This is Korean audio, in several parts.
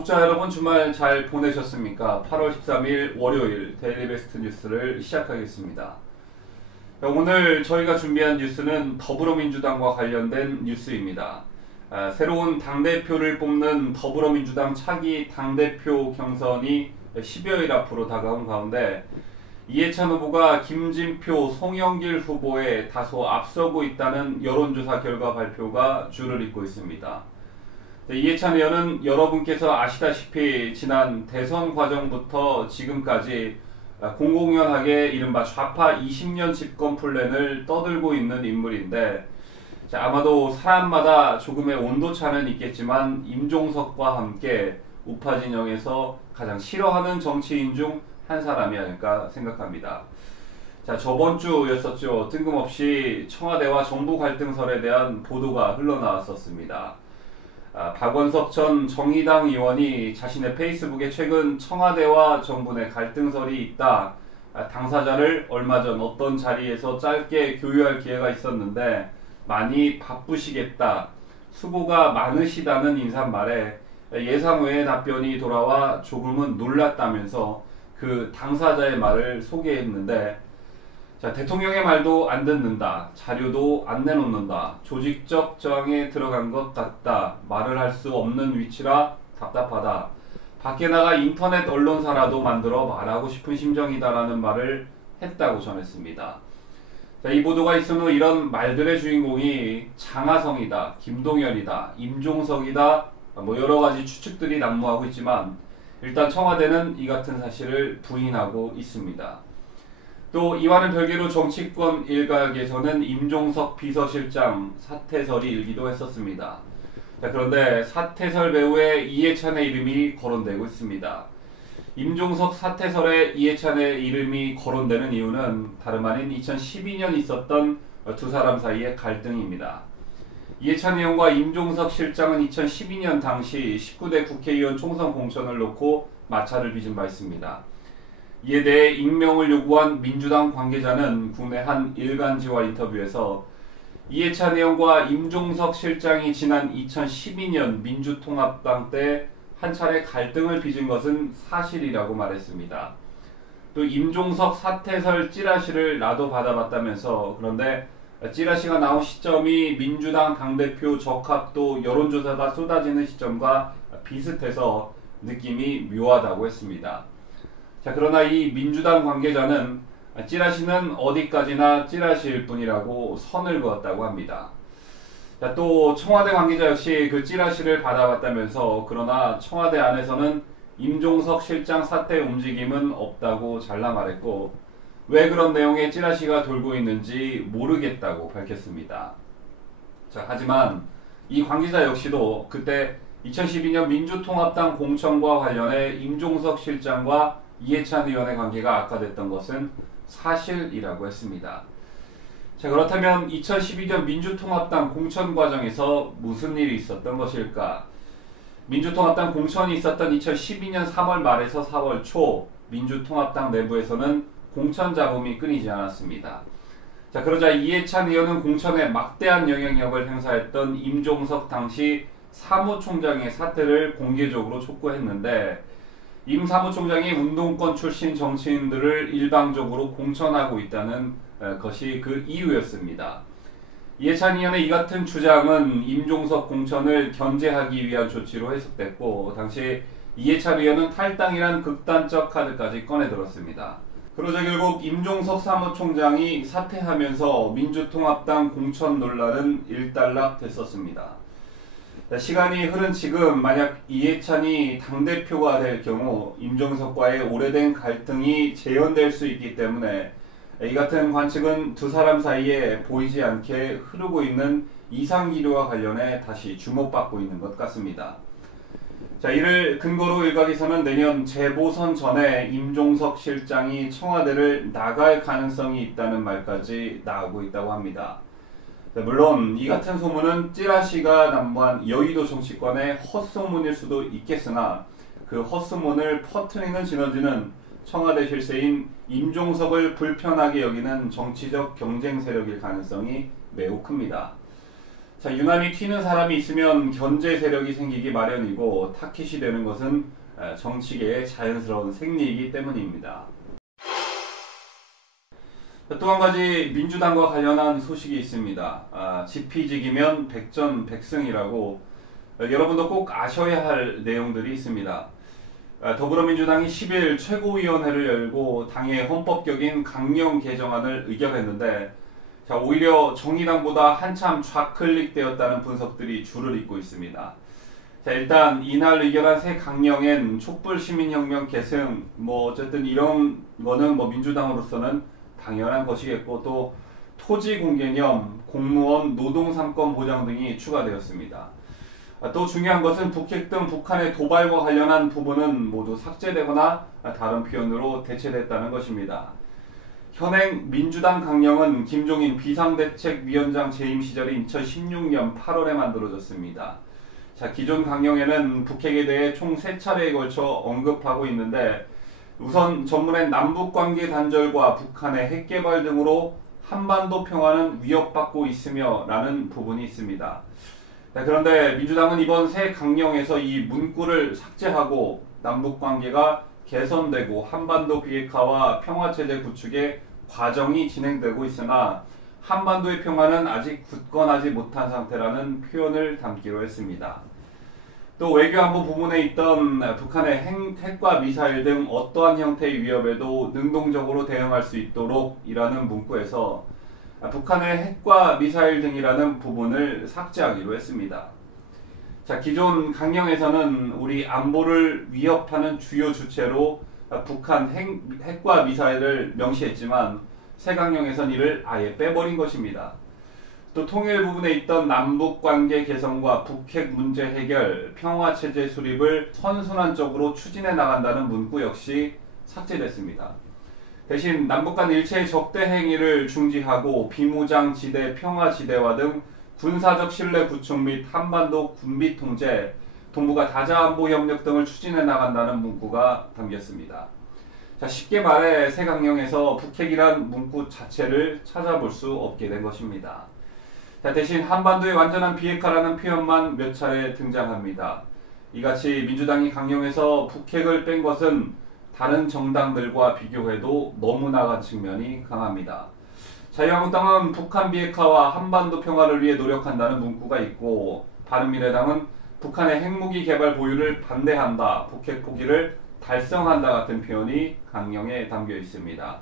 구독자 여러분 주말 잘 보내셨습니까? 8월 13일 월요일 데일리베스트 뉴스를 시작하겠습니다. 오늘 저희가 준비한 뉴스는 더불어민주당과 관련된 뉴스입니다. 새로운 당대표를 뽑는 더불어민주당 차기 당대표 경선이 10여일 앞으로 다가온 가운데 이해찬 후보가 김진표, 송영길 후보에 다소 앞서고 있다는 여론조사 결과 발표가 줄을 잇고 있습니다. 이해찬 의원은 여러분께서 아시다시피 지난 대선 과정부터 지금까지 공공연하게 이른바 좌파 20년 집권 플랜을 떠들고 있는 인물인데, 아마도 사람마다 조금의 온도차는 있겠지만 임종석과 함께 우파 진영에서 가장 싫어하는 정치인 중 한 사람이 아닐까 생각합니다. 저번 주였었죠. 뜬금없이 청와대와 정부 갈등설에 대한 보도가 흘러나왔었습니다. 박원석 전 정의당 의원이 자신의 페이스북에 최근 청와대와 정부 내 갈등설이 있다, 당사자를 얼마 전 어떤 자리에서 짧게 교유할 기회가 있었는데 많이 바쁘시겠다, 수고가 많으시다는 인사말에 예상 외의 답변이 돌아와 조금은 놀랐다면서 그 당사자의 말을 소개했는데, 대통령의 말도 안 듣는다, 자료도 안 내놓는다, 조직적 저항에 들어간 것 같다, 말을 할 수 없는 위치라 답답하다, 밖에 나가 인터넷 언론사라도 만들어 말하고 싶은 심정이다라는 말을 했다고 전했습니다. 이 보도가 있은 후 이런 말들의 주인공이 장하성이다, 김동연이다, 임종석이다, 여러가지 추측들이 난무하고 있지만 일단 청와대는 이 같은 사실을 부인하고 있습니다. 또 이와는 별개로 정치권 일각에서는 임종석 비서실장 사퇴설이 일기도 했었습니다. 그런데 사퇴설 배후에 이해찬의 이름이 거론되고 있습니다. 임종석 사퇴설에 이해찬의 이름이 거론되는 이유는 다름 아닌 2012년 있었던 두 사람 사이의 갈등입니다. 이해찬 의원과 임종석 실장은 2012년 당시 19대 국회의원 총선 공천을 놓고 마찰을 빚은 바 있습니다. 이에 대해 익명을 요구한 민주당 관계자는 국내 한 일간지와 인터뷰에서 이해찬 의원과 임종석 실장이 지난 2012년 민주통합당 때 한 차례 갈등을 빚은 것은 사실이라고 말했습니다. 또 임종석 사퇴설 찌라시를 나도 받아봤다면서, 그런데 찌라시가 나온 시점이 민주당 당대표 적합도 여론조사가 쏟아지는 시점과 비슷해서 느낌이 묘하다고 했습니다. 그러나 이 민주당 관계자는 찌라시는 어디까지나 찌라시일 뿐이라고 선을 그었다고 합니다. 또 청와대 관계자 역시 그 찌라시를 받아봤다면서, 그러나 청와대 안에서는 임종석 실장 사퇴 움직임은 없다고 잘라 말했고 왜 그런 내용의 찌라시가 돌고 있는지 모르겠다고 밝혔습니다. 하지만 이 관계자 역시도 그때 2012년 민주통합당 공천과 관련해 임종석 실장과 이해찬 의원의 관계가 악화됐던 것은 사실이라고 했습니다. 그렇다면 2012년 민주통합당 공천 과정에서 무슨 일이 있었던 것일까? 민주통합당 공천이 있었던 2012년 3월 말에서 4월 초 민주통합당 내부에서는 공천 잡음이 끊이지 않았습니다. 그러자 이해찬 의원은 공천에 막대한 영향력을 행사했던 임종석 당시 사무총장의 사퇴를 공개적으로 촉구했는데, 임 사무총장이 운동권 출신 정치인들을 일방적으로 공천하고 있다는 것이 그 이유였습니다. 이해찬 의원의 이 같은 주장은 임종석 공천을 견제하기 위한 조치로 해석됐고, 당시 이해찬 의원은 탈당이란 극단적 카드까지 꺼내들었습니다. 그러자 결국 임종석 사무총장이 사퇴하면서 민주통합당 공천 논란은 일단락됐었습니다. 시간이 흐른 지금 만약 이해찬이 당대표가 될 경우 임종석과의 오래된 갈등이 재현될 수 있기 때문에 이 같은 관측은 두 사람 사이에 보이지 않게 흐르고 있는 이상기류와 관련해 다시 주목받고 있는 것 같습니다. 이를 근거로 일각에서는 내년 재보선 전에 임종석 실장이 청와대를 나갈 가능성이 있다는 말까지 나오고 있다고 합니다. 물론 이 같은 소문은 찌라시가 난무한 여의도 정치권의 헛소문일 수도 있겠으나 그 헛소문을 퍼뜨리는 시너지는 청와대 실세인 임종석을 불편하게 여기는 정치적 경쟁 세력일 가능성이 매우 큽니다. 자, 유난히 튀는 사람이 있으면 견제 세력이 생기기 마련이고 타깃이 되는 것은 정치계의 자연스러운 생리이기 때문입니다. 또 한 가지 민주당과 관련한 소식이 있습니다. 지피지기면 백전백승이라고 여러분도 꼭 아셔야 할 내용들이 있습니다. 더불어민주당이 10일 최고위원회를 열고 당의 헌법격인 강령 개정안을 의결했는데 자, 오히려 정의당보다 한참 좌클릭되었다는 분석들이 줄을 잇고 있습니다. 자, 일단 이날 의결한 새 강령엔 촛불 시민혁명 계승 어쨌든 이런 거는 민주당으로서는 당연한 것이겠고 또 토지 공개념, 공무원 노동 3권 보장 등이 추가되었습니다. 또 중요한 것은 북핵 등 북한의 도발과 관련한 부분은 모두 삭제되거나 다른 표현으로 대체됐다는 것입니다. 현행 민주당 강령은 김종인 비상대책위원장 재임 시절인 2016년 8월에 만들어졌습니다. 자, 기존 강령에는 북핵에 대해 총 3차례에 걸쳐 언급하고 있는데 우선 전문의 남북관계 단절과 북한의 핵개발 등으로 한반도 평화는 위협받고 있으며 라는 부분이 있습니다. 자, 그런데 민주당은 이번 새 강령에서 이 문구를 삭제하고 남북관계가 개선되고 한반도 비핵화와 평화체제 구축의 과정이 진행되고 있으나 한반도의 평화는 아직 굳건하지 못한 상태라는 표현을 담기로 했습니다. 또 외교안보 부문에 있던 북한의 핵과 미사일 등 어떠한 형태의 위협에도 능동적으로 대응할 수 있도록 이라는 문구에서 북한의 핵과 미사일 등이라는 부분을 삭제하기로 했습니다. 자, 기존 강령에서는 우리 안보를 위협하는 주요 주체로 북한 핵과 미사일을 명시했지만 새 강령에선 이를 아예 빼버린 것입니다. 또 통일 부분에 있던 남북관계 개선과 북핵 문제 해결, 평화체제 수립을 선순환적으로 추진해 나간다는 문구 역시 삭제됐습니다. 대신 남북 간 일체의 적대 행위를 중지하고 비무장지대 평화지대화 등 군사적 신뢰 구축 및 한반도 군비 통제, 동북아 다자안보 협력 등을 추진해 나간다는 문구가 담겼습니다. 자, 쉽게 말해 새 강령에서 북핵이란 문구 자체를 찾아볼 수 없게 된 것입니다. 자, 대신 한반도의 완전한 비핵화라는 표현만 몇 차례 등장합니다. 이같이 민주당이 강령에서 북핵을 뺀 것은 다른 정당들과 비교해도 너무 나간 측면이 강합니다. 자유한국당은 북한 비핵화와 한반도 평화를 위해 노력한다는 문구가 있고 바른미래당은 북한의 핵무기 개발 보유를 반대한다, 북핵 포기를 달성한다 같은 표현이 강령에 담겨 있습니다.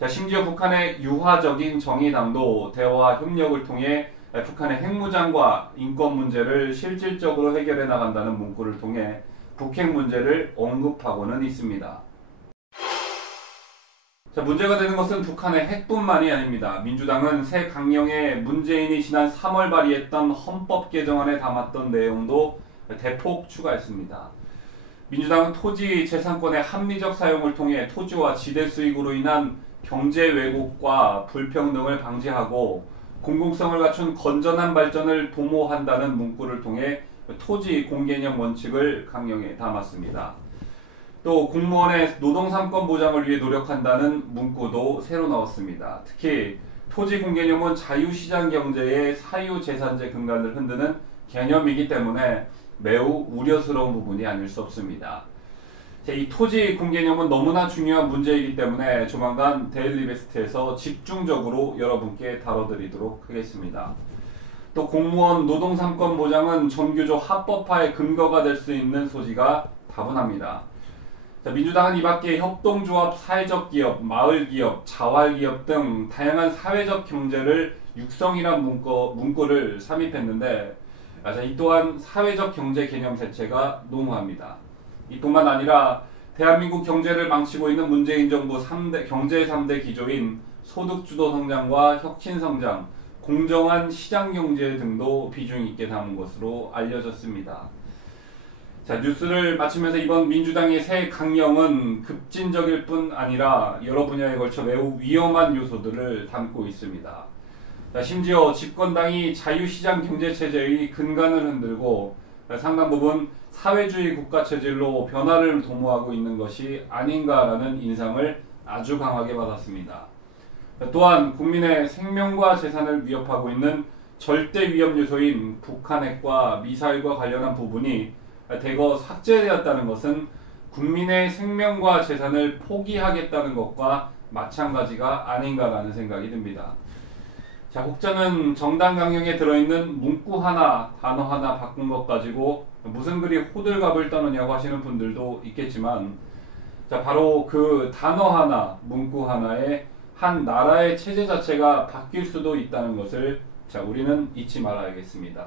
자, 심지어 북한의 유화적인 정의당도 대화와 협력을 통해 북한의 핵무장과 인권 문제를 실질적으로 해결해 나간다는 문구를 통해 북핵 문제를 언급하고는 있습니다. 자, 문제가 되는 것은 북한의 핵뿐만이 아닙니다. 민주당은 새 강령에 문재인이 지난 3월 발의했던 헌법 개정안에 담았던 내용도 대폭 추가했습니다. 민주당은 토지 재산권의 합리적 사용을 통해 토지와 지대 수익으로 인한 경제 왜곡과 불평등을 방지하고 공공성을 갖춘 건전한 발전을 도모한다는 문구를 통해 토지 공개념 원칙을 강령에 담았습니다. 또 공무원의 노동 3권 보장을 위해 노력한다는 문구도 새로 나왔습니다. 특히 토지 공개념은 자유시장 경제의 사유재산제 근간을 흔드는 개념이기 때문에 매우 우려스러운 부분이 아닐 수 없습니다. 이 토지 공개념은 너무나 중요한 문제이기 때문에 조만간 데일리베스트에서 집중적으로 여러분께 다뤄드리도록 하겠습니다. 또 공무원 노동 3권 보장은 정규조 합법화의 근거가 될 수 있는 소지가 다분합니다. 자, 민주당은 이 밖에 협동조합, 사회적 기업, 마을기업, 자활기업 등 다양한 사회적 경제를 육성이란 문구를 삽입했는데 이 또한 사회적 경제 개념 자체가 농후합니다. 이뿐만 아니라 대한민국 경제를 망치고 있는 문재인 정부 경제 3대 기조인 소득주도 성장과 혁신성장, 공정한 시장경제 등도 비중 있게 담은 것으로 알려졌습니다. 자, 뉴스를 마치면서 이번 민주당의 새 강령은 급진적일 뿐 아니라 여러 분야에 걸쳐 매우 위험한 요소들을 담고 있습니다. 자, 심지어 집권당이 자유시장 경제체제의 근간을 흔들고 상당 부분 사회주의 국가체질로 변화를 도모하고 있는 것이 아닌가라는 인상을 아주 강하게 받았습니다. 또한 국민의 생명과 재산을 위협하고 있는 절대 위험 요소인 북한 핵과 미사일과 관련한 부분이 대거 삭제되었다는 것은 국민의 생명과 재산을 포기하겠다는 것과 마찬가지가 아닌가라는 생각이 듭니다. 자, 혹자는 정당 강령에 들어있는 문구 하나, 단어 하나 바꾼 것 가지고 무슨 그리 호들갑을 떠느냐고 하시는 분들도 있겠지만, 자, 바로 그 단어 하나, 문구 하나에 한 나라의 체제 자체가 바뀔 수도 있다는 것을 자, 우리는 잊지 말아야겠습니다.